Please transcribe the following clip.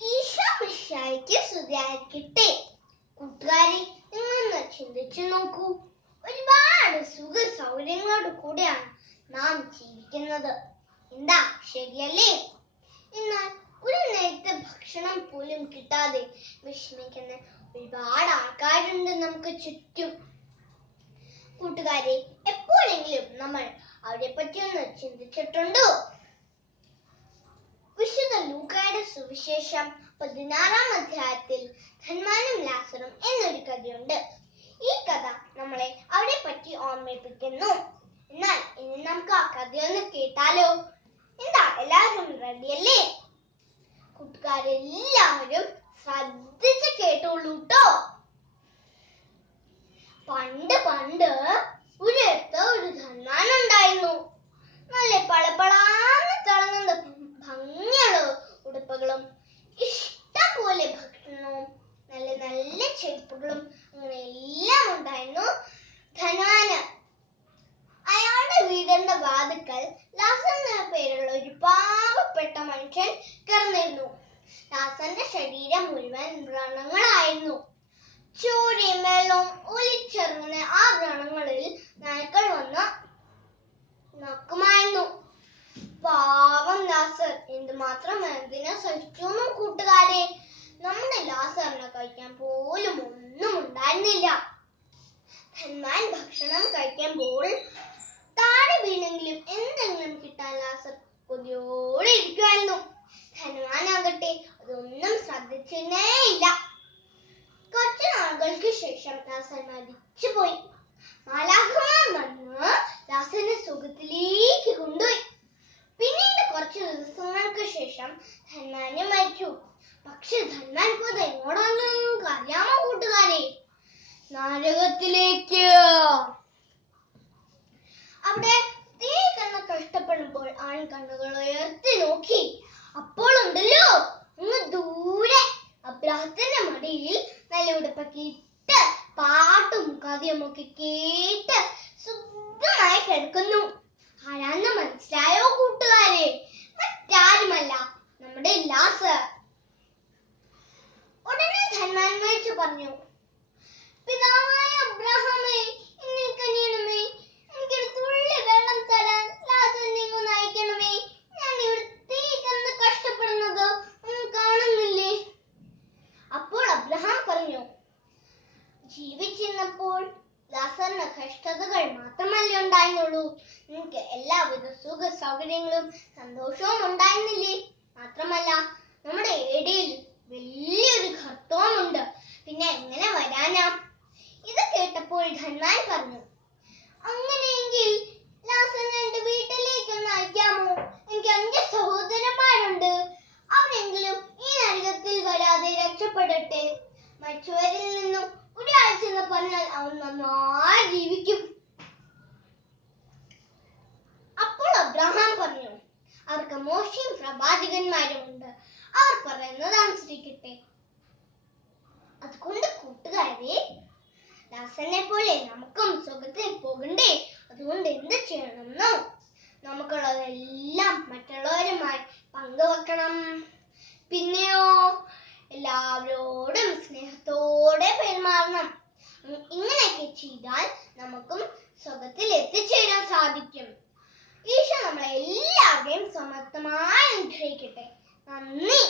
ഈശോ മിശിഹായ്ക്ക് സ്തുതിയായിരിക്കട്ടെ. കൂട്ടുകാരെ, നിങ്ങളൊന്ന് ചിന്തിച്ചു നോക്കൂ. ഒരുപാട് സുഖ സൗകര്യങ്ങളോട് കൂടിയാണ് നാം ജീവിക്കുന്നത്. എന്താ, ശരിയല്ലേ? എന്നാൽ ഒരു നേരത്തെ ഭക്ഷണം പോലും കിട്ടാതെ വിഷമിക്കുന്ന ഒരുപാട് ആൾക്കാരുണ്ട് നമുക്ക് ചുറ്റും. കൂട്ടുകാരെ, എപ്പോഴെങ്കിലും നമ്മൾ അവരെ പറ്റി ഒന്ന് ചിന്തിച്ചിട്ടുണ്ടോ? വിശുദ്ധ ലൂക്കായുടെ സുവിശേഷം 16-ാം അധ്യായത്തിൽ ധന്വാനും ലാസറും എന്നൊരു കഥയുണ്ട്. ഈ കഥ നമ്മളെ അവരെ പറ്റി ഓർമ്മിപ്പിക്കുന്നു. എന്നാൽ ഇനി നമുക്ക് ആ കഥയൊന്ന് കേട്ടാലോ? എന്താ, എല്ലാവരും റെഡിയല്ലേ? കൂട്ടുകാരെല്ലാവരും ശ്രദ്ധിച്ച് കേട്ടോളൂട്ടോ. പണ്ട് പണ്ട് ഒരിടത്ത് ഒരു ധന്വാൻ ഉണ്ടായിരുന്നു. നല്ല പളപളാന്ന് തിളങ്ങുന്ന ഭംഗിയുള്ള ഉടുപ്പുകളും ഇഷ്ടം പോലെ ഭക്ഷണവും നല്ല നല്ല ചെരുപ്പുകളും അങ്ങനെ എല്ലാം ഉണ്ടായിരുന്നു ധന്വാന്. അയാളുടെ വീടിന്റെ വാതിൽക്കൽ ലാസർ എന്ന പേരുള്ള ഒരു പാവപ്പെട്ട മനുഷ്യൻ കിടന്നിരുന്നു. ലാസറിന്റെ ശരീരം മുഴുവൻ വ്രണങ്ങളായിരുന്നു. ചോരയും വെള്ളവും ഒലിച്ചിറങ്ങുന്ന ആ വ്രണങ്ങളിൽ നായ്ക്കൾ വന്ന് നക്കുമായിരുന്നു. പാവം ലാസർ എന്തുമാത്രം വേദന സഹിച്ചു കൂട്ടുകാരെ. നമ്മുടെ ലാസറിനെ കഴിക്കാൻ പോലും ഒന്നും ഉണ്ടായിരുന്നില്ല. ധന്വാൻ ഭക്ഷണം കഴിക്കുമ്പോൾ താഴെ വീണെങ്കിലും എന്തെങ്കിലും കിട്ടാൻ ലാസർ കൊതിയോടെ ഇരിക്കുമായിരുന്നു. ധന്വാനാകട്ടെ അതൊന്നും ശ്രദ്ധിച്ചിരുന്നേയില്ല. കുറച്ചു നാളുകൾക്ക് ശേഷം ലാസർ മരിച്ചുപോയി. മാലാഖമാർ വന്ന് ലാസറിനെ സുഖത്തിലേക്ക് കൊണ്ടുപോയി. പിന്നീട് കുറച്ചു ദിവസങ്ങൾക്ക് ശേഷം ധന്വാനും മരിച്ചു. പക്ഷെ ധന്വാൻ പോയത് എങ്ങോട്ടാണെന്ന് നിങ്ങൾക്ക് അറിയാമോ കൂട്ടുകാരെ? നരകത്തിലേക്ക്. അവിടെ തീ കണ്ണ് കഷ്ടപ്പെടുമ്പോൾ ആൺ കണ്ണുകൾ ഉയർത്തി നോക്കി. അപ്പോൾ ഉണ്ടല്ലോ, അങ്ങ് ദൂരെ അബ്രാഹത്തിന്റെ മടിയിൽ നല്ല ഉടുപ്പൊക്കെ ഇട്ട് പാട്ടും കഥയും ഒക്കെ കേട്ട് സുഖമായി കിടക്കുന്നു. ആരാന്ന് മനസ്സിലായോ കൂട്ടുകാരെ? മറ്റാരുമല്ല, നമ്മുടെ ലാസർ. ഉടനെ ധന്വാൻ വിളിച്ചു പറഞ്ഞു, പിതാവായ അബ്രാഹാമേ, എന്നിൽ കനിയണമേ, എനിക്കൊരു തുള്ളി വെള്ളം തരാൻ ലാസറിനെ ഒന്ന് അയക്കണമേ. ഞാൻ ഇവിടെ തീ കന്ന് കഷ്ടപ്പെടുന്നത് കാണുന്നില്ലേ? അപ്പോൾ അബ്രഹാം പറഞ്ഞു, ജീവിച്ചിരുന്നപ്പോൾ ലാസറിന് കഷ്ടതകൾ മാത്രമല്ലേ ഉണ്ടായിരുന്നുള്ളൂ, നിനക്ക് എല്ലാവിധ സുഖ സൗകര്യങ്ങളും സന്തോഷവും ഉണ്ടായിരുന്നില്ലേ? മാത്രമല്ല നമ്മുടെ ഇടയിൽ വലിയൊരു ഖർത്തവുമുണ്ട്, പിന്നെ എങ്ങനെ വരാനാ? ഇത് കേട്ടപ്പോൾ ധന്വാൻ പറഞ്ഞു, അങ്ങനെയെങ്കിൽ ലാസറിനെ എന്റെ വീട്ടിലേക്ക് ഒന്ന് അയക്കാമോ? എനിക്ക് 5 സഹോദരന്മാരുണ്ട്. അവരെങ്കിലും ഈ നരകത്തിൽ വരാതെ രക്ഷപ്പെടട്ടെ. മരിച്ചവരിൽ നിന്നും ഒരാഴ്ച എന്ന് പറഞ്ഞാൽ അവൻ നന്നായി ജീവിക്കും. അപ്പോൾ അബ്രഹാം പറഞ്ഞു, അവർക്ക് മോശയും പ്രവാചകന്മാരും ഉണ്ട്, അവർ പറയുന്നത് അനുസരിക്കട്ടെ. അതുകൊണ്ട് കൂട്ടുകാരെ, ലാസറിനെ പോലെ നമുക്കും സുഖത്തിൽ പോകണ്ടേ? അതുകൊണ്ട് എന്ത് ചെയ്യണമെന്നോ? നമുക്കുള്ളതെല്ലാം മറ്റുള്ളവരുമായി പങ്കുവെക്കണം. പിന്നെയോ എല്ലാവരോടും സ്നേഹത്തോടെ പെരുമാറണം. ഇങ്ങനെയൊക്കെ ചെയ്താൽ നമുക്കും സുഖത്തിൽ എത്തിച്ചേരാൻ സാധിക്കും. ഈശോ നമ്മളെ എല്ലാവരെയും സമർത്ഥമായി അനുഗ്രഹിക്കട്ടെ. നന്ദി.